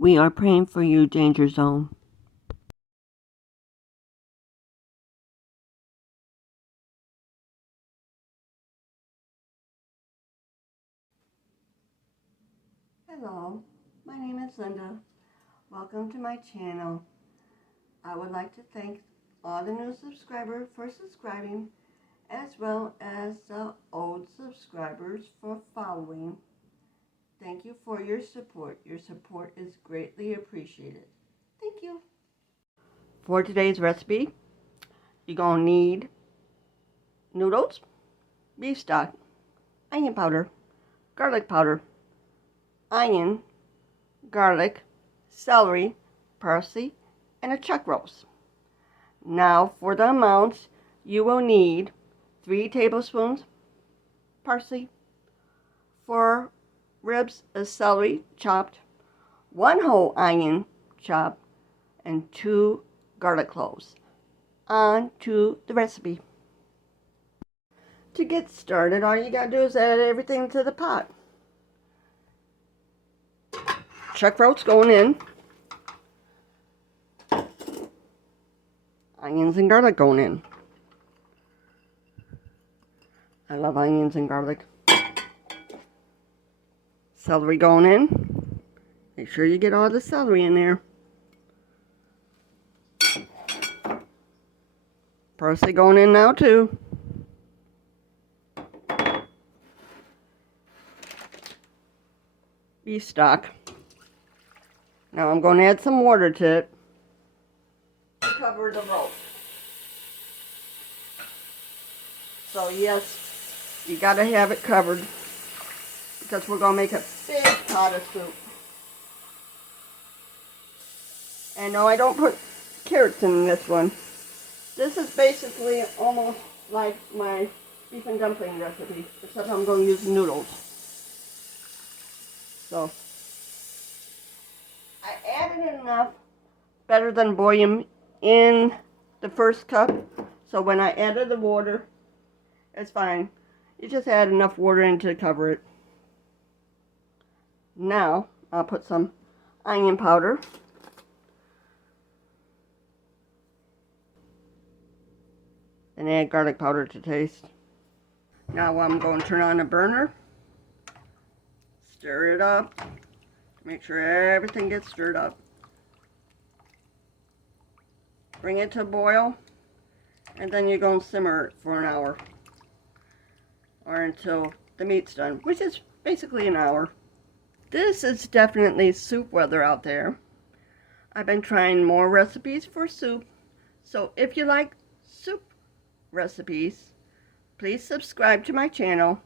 We are praying for you, Danger Zone. Hello, my name is Linda. Welcome to my channel. I would like to thank all the new subscribers for subscribing, as well as the old subscribers for following. Thank you for your support. Your support is greatly appreciated. Thank you. For today's recipe, you're going to need noodles, beef stock, onion powder, garlic powder, onion, garlic, celery, parsley, and a chuck roast. Now for the amounts, you will need 3 tablespoons parsley, 4 ribs of celery chopped, 1 whole onion chopped, and 2 garlic cloves. On to the recipe. To get started, all you gotta do is add everything to the pot. Chuck roast going in. Onions and garlic going in. I love onions and garlic. Celery going in. Make sure you get all the celery in there. Parsley going in now too. Beef stock. Now I'm going to add some water to it to cover the roast. So yes, you got to have it covered because we're going to make a big pot of soup. And no, I don't put carrots in this one. This is basically almost like my beef and dumpling recipe, except I'm going to use noodles. So I added enough better than bouillon in the first cup, so when I added the water, it's fine. You just add enough water in to cover it. Now I'll put some onion powder, and add garlic powder to taste. Now I'm going to turn on the burner, stir it up, make sure everything gets stirred up. Bring it to a boil, and then you're going to simmer it for an hour, or until the meat's done, which is basically an hour. This is definitely soup weather out there. I've been trying more recipes for soup, so if you like soup recipes, please subscribe to my channel.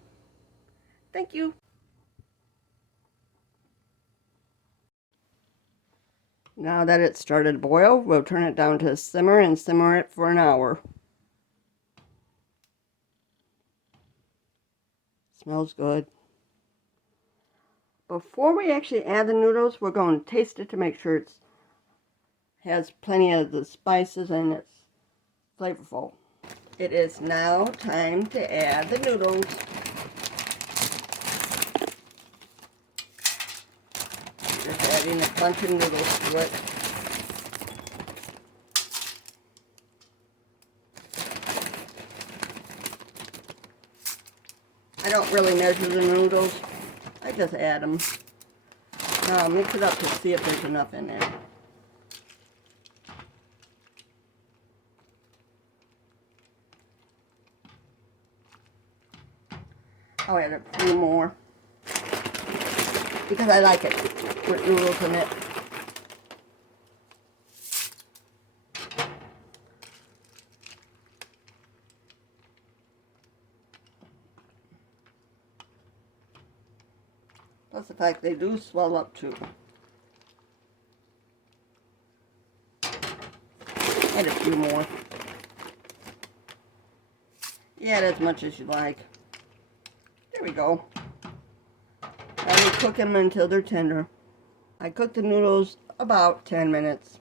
Thank you. Now that it's started to boil, we'll turn it down to simmer and simmer it for an hour. Smells good. Before we actually add the noodles, we're going to taste it to make sure it has plenty of the spices and it's flavorful. It is now time to add the noodles. Just adding a bunch of noodles to it. I don't really measure the noodles. I just add them. Now I'll mix it up to see if there's enough in there. I'll add a few more because I like it with noodles in it. Plus the fact they do swell up too. Add a few more. You add as much as you like. There we go. Now we cook them until they're tender. I cooked the noodles about 10 minutes.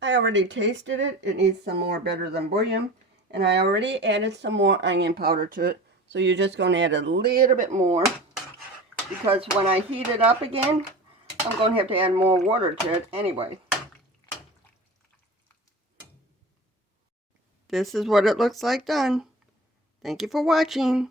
I already tasted it. It needs some more better than bouillon. And I already added some more onion powder to it. So you're just going to add a little bit more. Because when I heat it up again, I'm going to have to add more water to it anyway. This is what it looks like done. Thank you for watching.